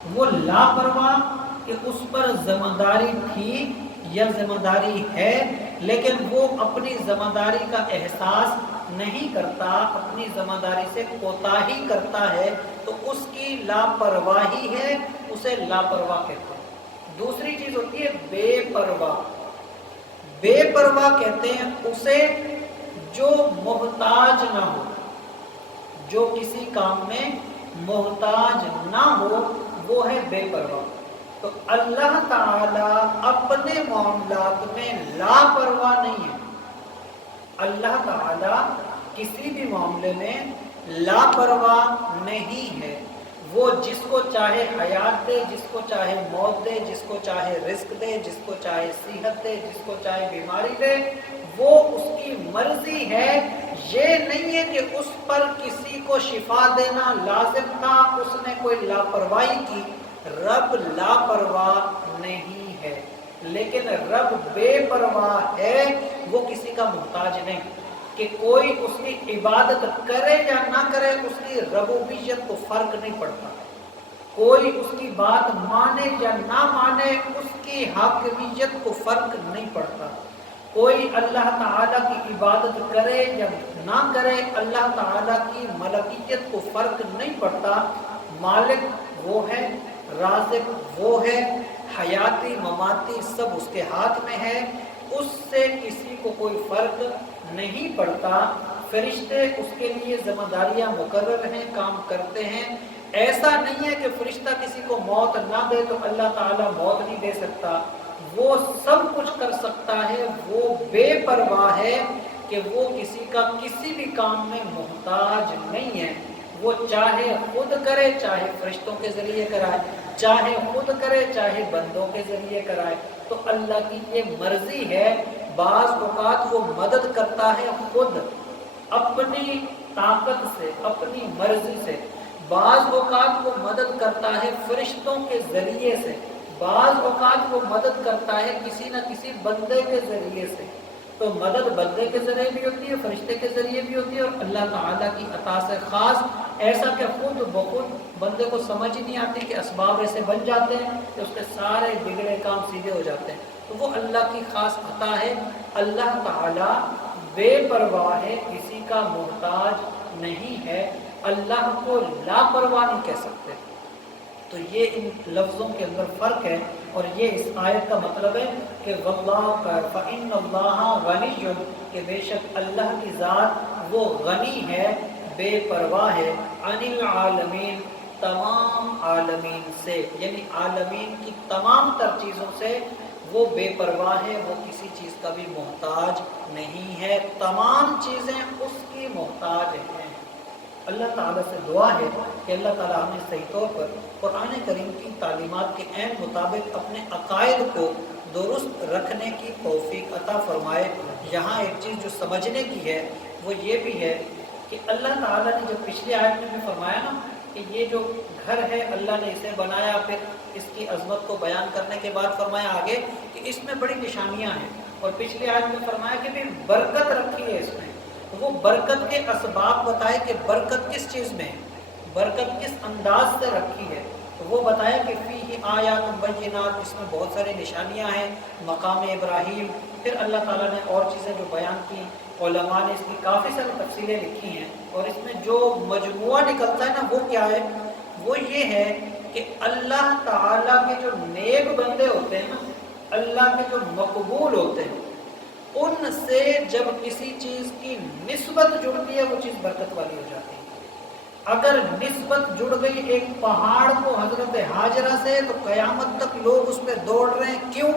وہ لاپرواہ کہ اس پر ذمہ داری تھی یا ذمہ داری ہے، لیکن وہ اپنی ذمہ داری کا احساس نہیں کرتا، اپنی ذمہ داری سے کوتاہی کرتا ہے، تو اس کی لاپرواہی ہے، اسے لاپرواہ کہتے ہیں۔ دوسری چیز ہوتی ہے بے پرواہ۔ بے پرواہ کہتے ہیں اسے جو محتاج نہ ہو، جو کسی کام میں محتاج نہ ہو، وہ ہے بے پرواہ۔ تو اللہ تعالی اپنے معاملات میں لاپرواہ نہیں ہے۔ اللہ تعالی کسی بھی معاملے میں لاپرواہ نہیں ہے۔ وہ جس کو چاہے حیات دے، جس کو چاہے موت دے، جس کو چاہے رزق دے، جس کو چاہے صحت دے، جس کو چاہے بیماری دے، وہ اس کی مرضی ہے۔ یہ نہیں ہے کہ اس پر کسی کو شفا دینا لازم تھا، اس نے کوئی لاپرواہی کی۔ رب لاپرواہ نہیں ہے، لیکن رب بے پرواہ ہے۔ وہ کسی کا محتاج نہیں کہ کوئی اس کی عبادت کرے یا نہ کرے، اس کی ربوبیت کو فرق نہیں پڑتا۔ کوئی اس کی بات مانے یا نہ مانے، اس کی حاکمیت کو فرق نہیں پڑتا۔ کوئی اللہ تعالیٰ کی عبادت کرے یا نہ کرے، اللہ تعالیٰ کی ملکیت کو فرق نہیں پڑتا۔ مالک وہ ہے، رازق وہ ہے، حیاتی مماتی سب اس کے ہاتھ میں ہے، اس سے کسی کو کوئی فرق نہیں پڑتا۔ فرشتے اس کے لیے ذمہ داریاں مقرر ہیں، کام کرتے ہیں۔ ایسا نہیں ہے کہ فرشتہ کسی کو موت نہ دے تو اللہ تعالیٰ موت نہیں دے سکتا۔ وہ سب کچھ کر سکتا ہے، وہ بے پرواہ ہے کہ وہ کسی کا کسی بھی کام میں محتاج نہیں ہے۔ وہ چاہے خود کرے، چاہے فرشتوں کے ذریعے کرائے، چاہے خود کرے، چاہے بندوں کے ذریعے کرائے، تو اللہ کی یہ مرضی ہے۔ بعض اوقات وہ مدد کرتا ہے خود اپنی طاقت سے، اپنی مرضی سے، بعض اوقات وہ مدد کرتا ہے فرشتوں کے ذریعے سے، بعض اوقات وہ مدد کرتا ہے کسی نہ کسی بندے کے ذریعے سے۔ تو مدد بندے کے ذریعے بھی ہوتی ہے، فرشتے کے ذریعے بھی ہوتی ہے، اور اللہ تعالیٰ کی عطا سے خاص ایسا کہ خود بخود بندے کو سمجھ ہی نہیں آتی کہ اسباب ایسے بن جاتے ہیں کہ اس کے سارے بگڑے کام سیدھے ہو جاتے ہیں۔ تو وہ اللہ کی خاص عطا ہے۔ اللہ تعالیٰ بے پرواہ ہے، کسی کا محتاج نہیں ہے۔ اللہ کو لاپرواہ نہیں کہہ سکتے۔ تو یہ ان لفظوں کے اندر فرق ہے، اور یہ اس آیت کا مطلب ہے کہ واللہ فإن اللہ غنی، کہ بے شک اللہ کی ذات وہ غنی ہے، بے پرواہ ہے، عن العالمین، تمام عالمین سے، یعنی عالمین کی تمام تر چیزوں سے وہ بے پرواہ ہے، وہ کسی چیز کا بھی محتاج نہیں ہے، تمام چیزیں اس کی محتاج ہیں۔ اللہ تعالیٰ سے دعا ہے کہ اللہ تعالیٰ ہمیں صحیح طور پر قرآن کریم کی تعلیمات کے عین مطابق اپنے عقائد کو درست رکھنے کی توفیق عطا فرمائے۔ یہاں ایک چیز جو سمجھنے کی ہے وہ یہ بھی ہے کہ اللہ تعالیٰ نے جو پچھلی آیت میں بھی فرمایا نا کہ یہ جو گھر ہے اللہ نے اسے بنایا، پھر اس کی عظمت کو بیان کرنے کے بعد فرمایا آگے کہ اس میں بڑی نشانیاں ہیں، اور پچھلی آیت میں فرمایا کہ بھی برکت رکھی ہے اس میں۔ وہ برکت کے اسباب بتائے کہ برکت کس چیز میں ہے، برکت کس انداز سے رکھی ہے، تو وہ بتایا کہ فیہ آیات بینات، اس میں بہت ساری نشانیاں ہیں، مقام ابراہیم، پھر اللہ تعالیٰ نے اور چیزیں جو بیان کی، علماء نے اس کی کافی ساری تفصیلیں لکھی ہیں، اور اس میں جو مجموعہ نکلتا ہے نا وہ کیا ہے، وہ یہ ہے کہ اللہ تعالیٰ کے جو نیک بندے ہوتے ہیں نا، اللہ کے جو مقبول ہوتے ہیں، ان سے جب کسی چیز کی نسبت جڑتی ہے وہ چیز برکت والی ہو جاتی ہے۔ اگر نسبت جڑ گئی ایک پہاڑ کو حضرت ہاجرہ سے، تو قیامت تک لوگ اس پہ دوڑ رہے ہیں، کیوں؟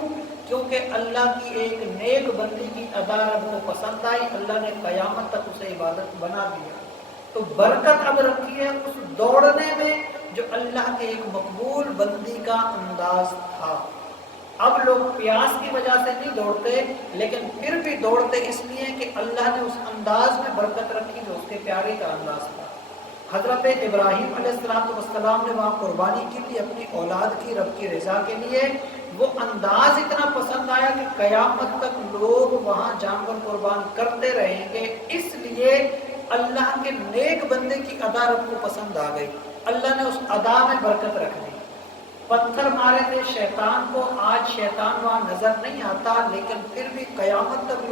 کیونکہ اللہ کی ایک نیک بندی کی ادا رب کو پسند آئی، اللہ نے قیامت تک اسے عبادت بنا دیا۔ تو برکت اب رکھی ہے اس دوڑنے میں جو اللہ کے ایک مقبول بندی کا انداز تھا۔ اب لوگ پیاس کی وجہ سے نہیں دوڑتے، لیکن پھر بھی دوڑتے اس لیے کہ اللہ نے اس انداز میں برکت رکھی جو اس کے پیارے کا انداز تھا۔ حضرت ابراہیم علیہ السلام نے وہاں قربانی کی تھی اپنی اولاد کی، رب کی رضا کے لیے۔ وہ انداز اتنا پسند آیا کہ قیامت تک لوگ وہاں جانور قربان کرتے رہیں گے، اس لیے اللہ کے نیک بندے کی ادا رب کو پسند آ گئی، اللہ نے اس ادا میں برکت رکھ دی۔ پتھر مارے تھے شیطان کو، آج شیطان وہاں نظر نہیں آتا، لیکن پھر بھی قیامت تک